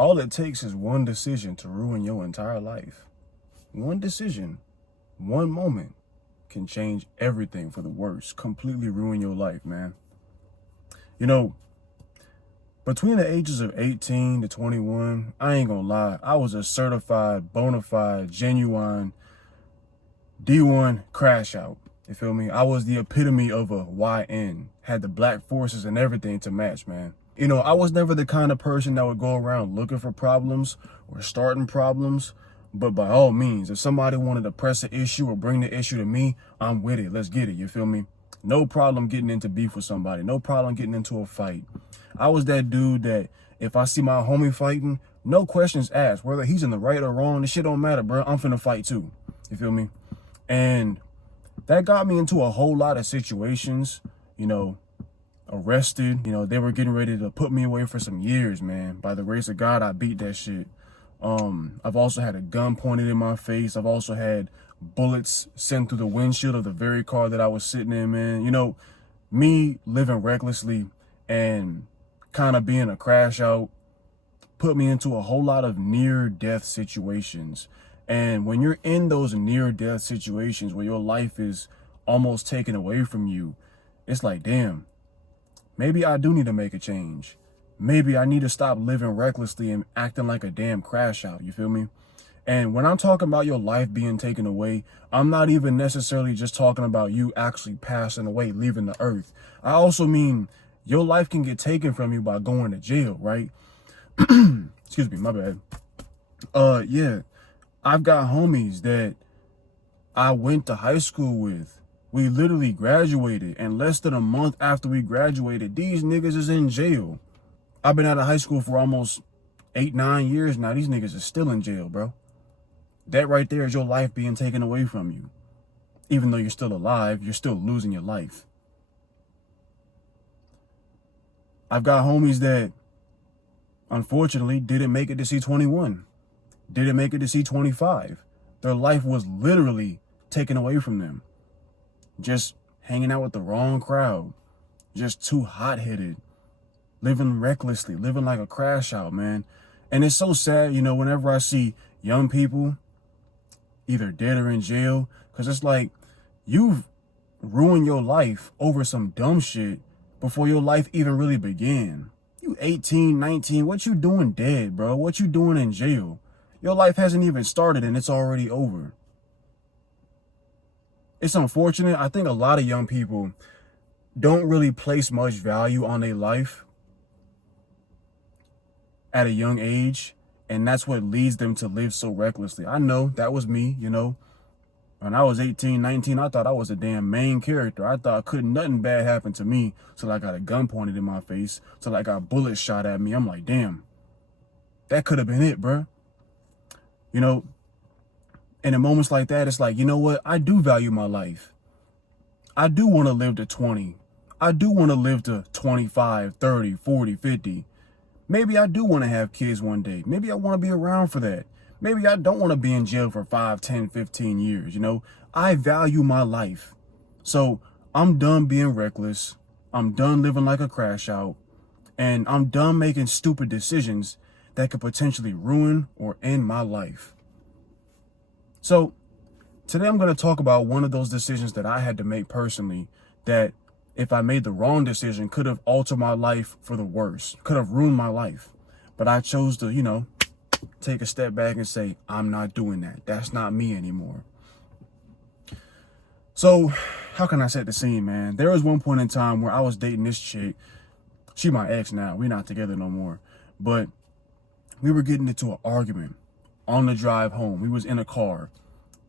All it takes is one decision to ruin your entire life. One decision, one moment can change everything for the worse, completely ruin your life, man. You know, between the ages of 18 to 21, I ain't gonna lie, I was a certified, bona fide, genuine D1 crash out. You feel me? I was the epitome of a YN. Had the black forces and everything to match, man. You know, I was never the kind of person that would go around looking for problems or starting problems. But by all means, if somebody wanted to press an issue or bring the issue to me, I'm with it. Let's get it. You feel me? No problem getting into beef with somebody. No problem getting into a fight. I was that dude that if I see my homie fighting, no questions asked. Whether he's in the right or wrong, this shit don't matter, bro. I'm finna fight too. You feel me? And that got me into a whole lot of situations, you know, arrested. You know, they were getting ready to put me away for some years, man. By the grace of God, I beat that shit. I've also had a gun pointed in my face. I've also had bullets sent through the windshield of the very car that I was sitting in, man. You know, me living recklessly and kind of being a crash out put me into a whole lot of near-death situations. And when you're in those near-death situations where your life is almost taken away from you, it's like, damn, maybe I do need to make a change. Maybe I need to stop living recklessly and acting like a damn crash out, you feel me? And when I'm talking about your life being taken away, I'm not even necessarily just talking about you actually passing away, leaving the earth. I also mean your life can get taken from you by going to jail, right? Excuse me, my bad. Yeah, I've got homies that I went to high school with. We literally graduated, and less than a month after we graduated, these niggas is in jail. I've been out of high school for almost 8-9 years now. These niggas are still in jail, bro. That right there is your life being taken away from you. Even though you're still alive, you're still losing your life. I've got homies that, unfortunately, didn't make it to C21. Didn't make it to C25. Their life was literally taken away from them. Just hanging out with the wrong crowd. Just too hot-headed. Living recklessly. Living like a crash out, man. And it's so sad, you know, whenever I see young people either dead or in jail. Because it's like, you've ruined your life over some dumb shit before your life even really began. You 18, 19, what you doing dead, bro? What you doing in jail? Your life hasn't even started and it's already over. It's unfortunate. I think a lot of young people don't really place much value on their life at a young age. And that's what leads them to live so recklessly. I know that was me, you know. When I was 18, 19, I thought I was a damn main character. I thought couldn't nothing bad happen to me till I got a gun pointed in my face, till I got bullets shot at me. I'm like, damn, that could have been it, bro. You know, and in moments like that, it's like, you know what? I do value my life. I do want to live to 20. I do want to live to 25, 30, 40, 50. Maybe I do want to have kids one day. Maybe I want to be around for that. Maybe I don't want to be in jail for 5, 10, 15 years, you know? I value my life. So I'm done being reckless. I'm done living like a crash out. And I'm done making stupid decisions that could potentially ruin or end my life. So today I'm going to talk about one of those decisions that I had to make personally that if I made the wrong decision could have altered my life for the worse, could have ruined my life. But I chose to, you know, take a step back and say, I'm not doing that. That's not me anymore. So how can I set the scene, man? There was one point in time where I was dating this chick. She my ex now. We're not together no more. But we were getting into an argument on the drive home. We was in a car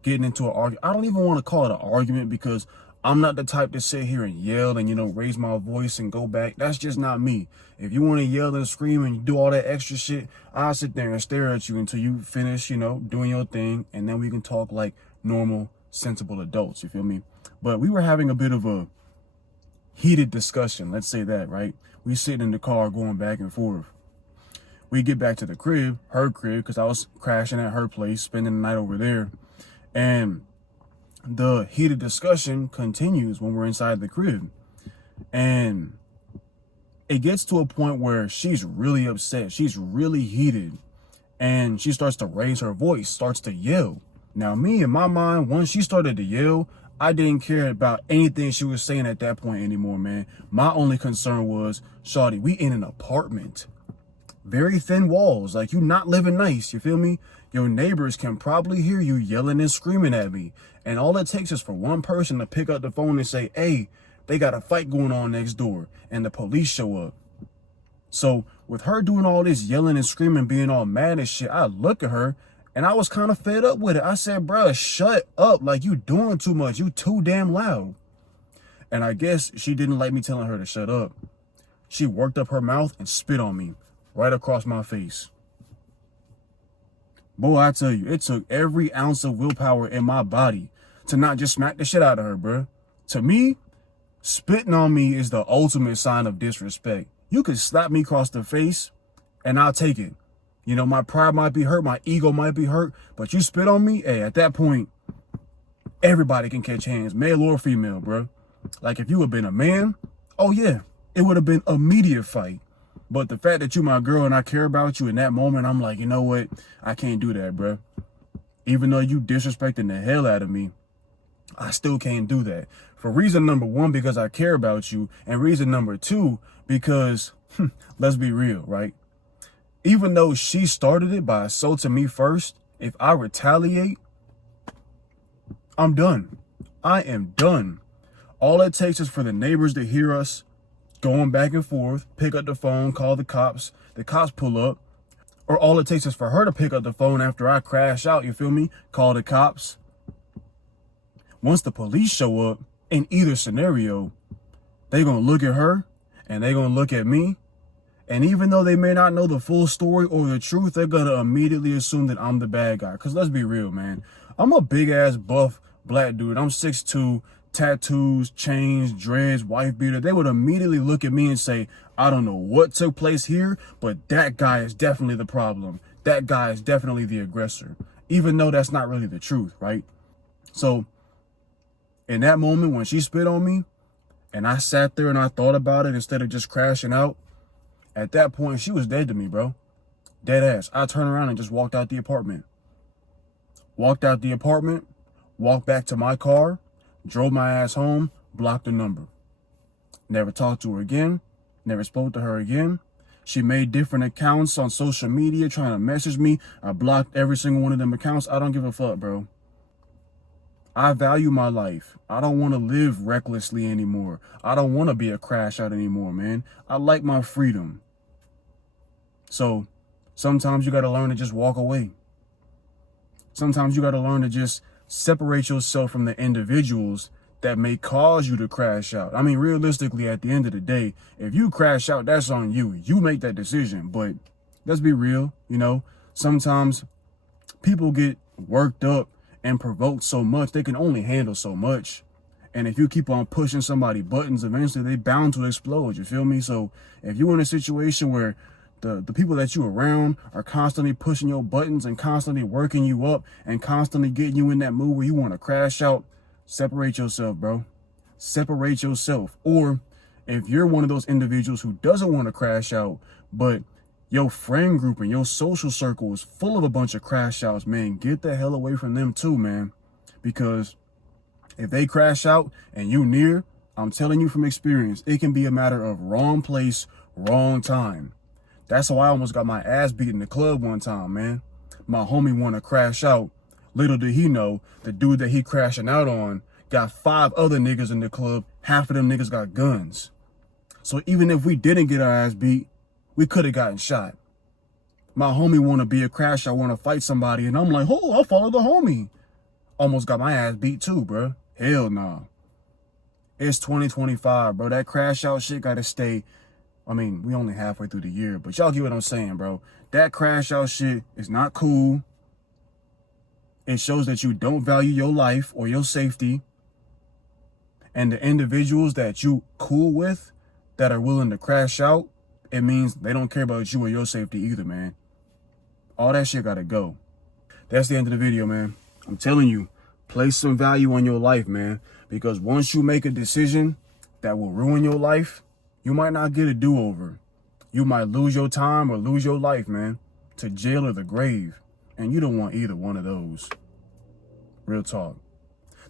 getting into an argument. I don't even want to call it an argument because I'm not the type to sit here and yell and, you know, raise my voice and go back. That's just not me. If you want to yell and scream and do all that extra shit, I'll sit there and stare at you until you finish, you know, doing your thing. And then we can talk like normal, sensible adults. You feel me? But we were having a bit of a heated discussion. Let's say that, right? We sitting in the car going back and forth. We get back to the crib, her crib, because I was crashing at her place, spending the night over there. And the heated discussion continues when we're inside the crib. And it gets to a point where she's really upset. She's really heated. And she starts to raise her voice, starts to yell. Now, me, in my mind, once she started to yell, I didn't care about anything she was saying at that point anymore, man. My only concern was, shawty, we in an apartment. Very thin walls. Like, you not living nice, you feel me? Your neighbors can probably hear you yelling and screaming at me. And all it takes is for one person to pick up the phone and say, hey, they got a fight going on next door. And the police show up. So with her doing all this yelling and screaming, being all mad and shit, I look at her and I was kind of fed up with it. I said, bruh, shut up. Like, you doing too much. You too damn loud. And I guess she didn't like me telling her to shut up. She worked up her mouth and spit on me right across my face. Boy, I tell you, it took every ounce of willpower in my body to not just smack the shit out of her, bruh. To me, spitting on me is the ultimate sign of disrespect. You could slap me across the face and I'll take it. You know, my pride might be hurt, my ego might be hurt, but you spit on me, hey, at that point, everybody can catch hands, male or female, bro. Like, if you had been a man, oh yeah, it would have been an immediate fight. But the fact that you my girl and I care about you in that moment, I'm like, you know what? I can't do that, bro. Even though you disrespecting the hell out of me, I still can't do that. For reason number one, because I care about you. And reason number two, because, let's be real, right? Even though she started it by assaulting me first, if I retaliate, I'm done. I am done. All it takes is for the neighbors to hear us going back and forth, pick up the phone, call the cops pull up. Or all it takes is for her to pick up the phone after I crash out, you feel me? Call the cops. Once the police show up, in either scenario, they're going to look at her and they're going to look at me. And even though they may not know the full story or the truth, they're going to immediately assume that I'm the bad guy. Because let's be real, man. I'm a big-ass, buff, black dude. I'm 6'2", tattoos, chains, dreads, wife beater. They would immediately look at me and say, I don't know what took place here, but that guy is definitely the problem. That guy is definitely the aggressor. Even though that's not really the truth, right? So, in that moment when she spit on me, and I sat there and I thought about it instead of just crashing out, at that point, she was dead to me, bro. Dead ass. I turned around and just walked out the apartment. Walked out the apartment, walked back to my car, drove my ass home, blocked the number. Never talked to her again. Never spoke to her again. She made different accounts on social media trying to message me. I blocked every single one of them accounts. I don't give a fuck, bro. I value my life. I don't want to live recklessly anymore. I don't want to be a crash out anymore, man. I like my freedom. So sometimes you got to learn to just walk away. Sometimes you got to learn to just separate yourself from the individuals that may cause you to crash out. I mean, realistically, at the end of the day, if you crash out, that's on you. You make that decision. But let's be real, you know, sometimes people get worked up and provoked so much, they can only handle so much. And if you keep on pushing somebody buttons, eventually they bound to explode, you feel me? So if you're in a situation where the people that you around are constantly pushing your buttons and constantly working you up and constantly getting you in that mood where you want to crash out, separate yourself, bro. Separate yourself. Or if you're one of those individuals who doesn't want to crash out, but your friend group and your social circle is full of a bunch of crash outs, man, get the hell away from them too, man. Because if they crash out and you near, I'm telling you from experience, it can be a matter of wrong place, wrong time. That's why I almost got my ass beat in the club one time, man. My homie wanted to crash out. Little did he know, the dude that he crashing out on got 5 other niggas in the club. Half of them niggas got guns. So even if we didn't get our ass beat, we could have gotten shot. My homie want to be a crash out, want to fight somebody, and I'm like, oh, I'll follow the homie. Almost got my ass beat too, bro. Hell no. It's 2025, bro. That crash out shit got to stay. I mean, we only halfway through the year, but y'all get what I'm saying, bro. That crash out shit is not cool. It shows that you don't value your life or your safety. And the individuals that you cool with that are willing to crash out, it means they don't care about you or your safety either, man. All that shit gotta go. That's the end of the video, man. I'm telling you, place some value on your life, man. Because once you make a decision that will ruin your life, You might not get a do-over. You might lose your time or lose your life, man, to jail or the grave. And you don't want either one of those. Real talk.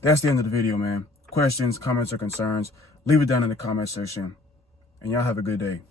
That's the end of the video, man. Questions, comments, or concerns, leave it down in the comment section. And y'all have a good day.